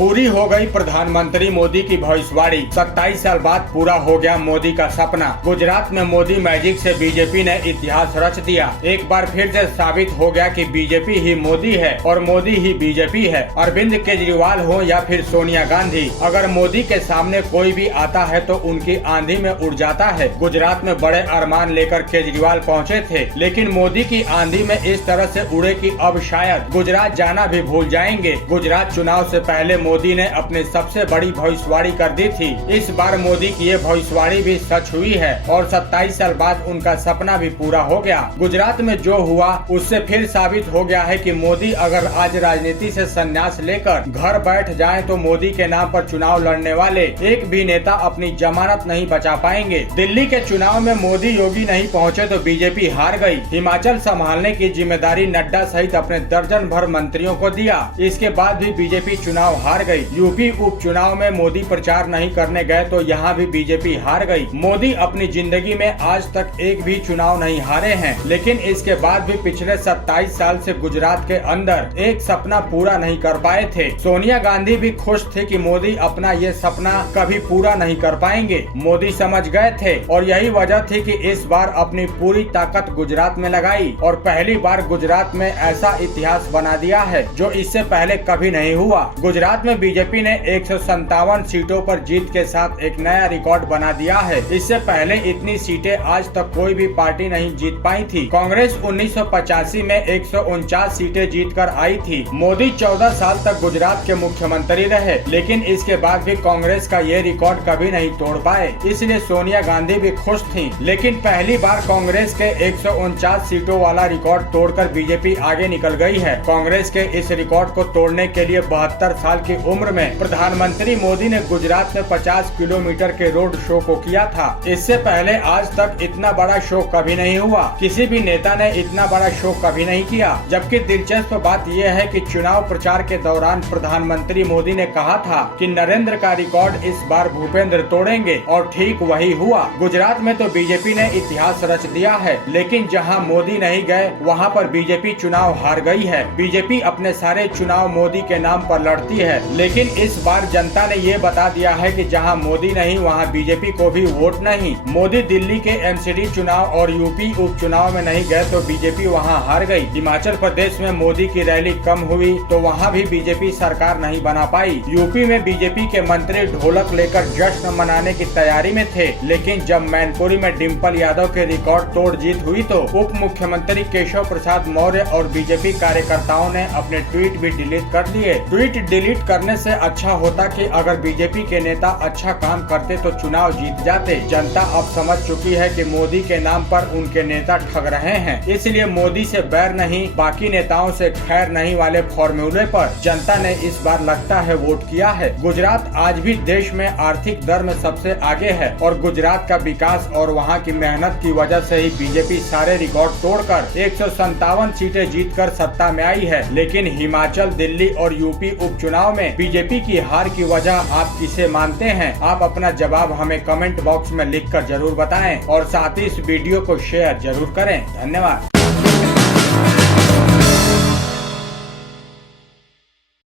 पूरी हो गई प्रधानमंत्री मोदी की भविष्यवाणी। 27 साल बाद पूरा हो गया मोदी का सपना। गुजरात में मोदी मैजिक से बीजेपी ने इतिहास रच दिया। एक बार फिर से साबित हो गया कि बीजेपी ही मोदी है और मोदी ही बीजेपी है। अरविंद केजरीवाल हो या फिर सोनिया गांधी, अगर मोदी के सामने कोई भी आता है तो उनकी आंधी में उड़ जाता है। गुजरात में बड़े अरमान लेकर केजरीवाल पहुँचे थे, लेकिन मोदी की आंधी में इस तरह से उड़े कि अब शायद गुजरात जाना भी भूल जाएंगे। गुजरात चुनाव से पहले मोदी ने अपनी सबसे बड़ी भविष्यवाणी कर दी थी। इस बार मोदी की ये भविष्यवाणी भी सच हुई है और 27 साल बाद उनका सपना भी पूरा हो गया। गुजरात में जो हुआ उससे फिर साबित हो गया है कि मोदी अगर आज राजनीति से संन्यास लेकर घर बैठ जाएं तो मोदी के नाम पर चुनाव लड़ने वाले एक भी नेता अपनी जमानत नहीं बचा पाएंगे। दिल्ली के चुनाव में मोदी योगी नहीं पहुँचे तो बीजेपी हार गयी। हिमाचल संभालने की जिम्मेदारी नड्डा सहित अपने दर्जन भर मंत्रियों को दिया। इसके बाद भी बीजेपी चुनाव हार गई। यूपी उपचुनाव में मोदी प्रचार नहीं करने गए तो यहाँ भी बीजेपी हार गई। मोदी अपनी जिंदगी में आज तक एक भी चुनाव नहीं हारे हैं, लेकिन इसके बाद भी पिछले 27 साल से गुजरात के अंदर एक सपना पूरा नहीं कर पाए थे। सोनिया गांधी भी खुश थे कि मोदी अपना ये सपना कभी पूरा नहीं कर पाएंगे। मोदी समझ गए थे और यही वजह थी कि इस बार अपनी पूरी ताकत गुजरात में लगाई और पहली बार गुजरात में ऐसा इतिहास बना दिया है जो इससे पहले कभी नहीं हुआ। गुजरात में बीजेपी ने 157 सीटों पर जीत के साथ एक नया रिकॉर्ड बना दिया है। इससे पहले इतनी सीटें आज तक कोई भी पार्टी नहीं जीत पाई थी। कांग्रेस 1985 में 149 सीटें जीतकर आई थी। मोदी 14 साल तक गुजरात के मुख्यमंत्री रहे, लेकिन इसके बाद भी कांग्रेस का ये रिकॉर्ड कभी नहीं तोड़ पाए। इसलिए सोनिया गांधी भी खुश थी, लेकिन पहली बार कांग्रेस के 149 सीटों वाला रिकॉर्ड तोड़कर बीजेपी आगे निकल गई है। कांग्रेस के इस रिकॉर्ड को तोड़ने के लिए 72 साल की उम्र में प्रधानमंत्री मोदी ने गुजरात में 50 किलोमीटर के रोड शो को किया था। इससे पहले आज तक इतना बड़ा शो कभी नहीं हुआ। किसी भी नेता ने इतना बड़ा शो कभी नहीं किया। जबकि दिलचस्प बात यह है कि चुनाव प्रचार के दौरान प्रधानमंत्री मोदी ने कहा था कि नरेंद्र का रिकॉर्ड इस बार भूपेंद्र तोड़ेंगे और ठीक वही हुआ। गुजरात में तो बीजेपी ने इतिहास रच दिया है, लेकिन जहां मोदी नहीं गए वहां पर बीजेपी चुनाव हार गई है। बीजेपी अपने सारे चुनाव मोदी के नाम पर लड़ती है, लेकिन इस बार जनता ने ये बता दिया है कि जहां मोदी नहीं वहां बीजेपी को भी वोट नहीं। मोदी दिल्ली के एमसीडी चुनाव और यूपी उपचुनाव में नहीं गए तो बीजेपी वहां हार गई। हिमाचल प्रदेश में मोदी की रैली कम हुई तो वहां भी बीजेपी सरकार नहीं बना पाई। यूपी में बीजेपी के मंत्री ढोलक लेकर जश्न मनाने की तैयारी में थे, लेकिन जब मैनपुरी में डिम्पल यादव के रिकॉर्ड तोड़ जीत हुई तो उप मुख्यमंत्री केशव प्रसाद मौर्य और बीजेपी कार्यकर्ताओं ने अपने ट्वीट भी डिलीट कर दिए। ट्वीट डिलीट करने से अच्छा होता कि अगर बीजेपी के नेता अच्छा काम करते तो चुनाव जीत जाते। जनता अब समझ चुकी है कि मोदी के नाम पर उनके नेता ठग रहे हैं, इसलिए मोदी से बैर नहीं, बाकी नेताओं से खैर नहीं वाले फॉर्मूले पर जनता ने इस बार लगता है वोट किया है। गुजरात आज भी देश में आर्थिक दर में सबसे आगे है और गुजरात का विकास और वहाँ की मेहनत की वजह से ही बीजेपी सारे रिकॉर्ड तोड़कर 157 सीटें जीतकर सत्ता में आई है। लेकिन हिमाचल, दिल्ली और यूपी उपचुनाव में बीजेपी की हार की वजह आप किसे मानते हैं? आप अपना जवाब हमें कमेंट बॉक्स में लिखकर जरूर बताएं और साथ ही इस वीडियो को शेयर जरूर करें। धन्यवाद।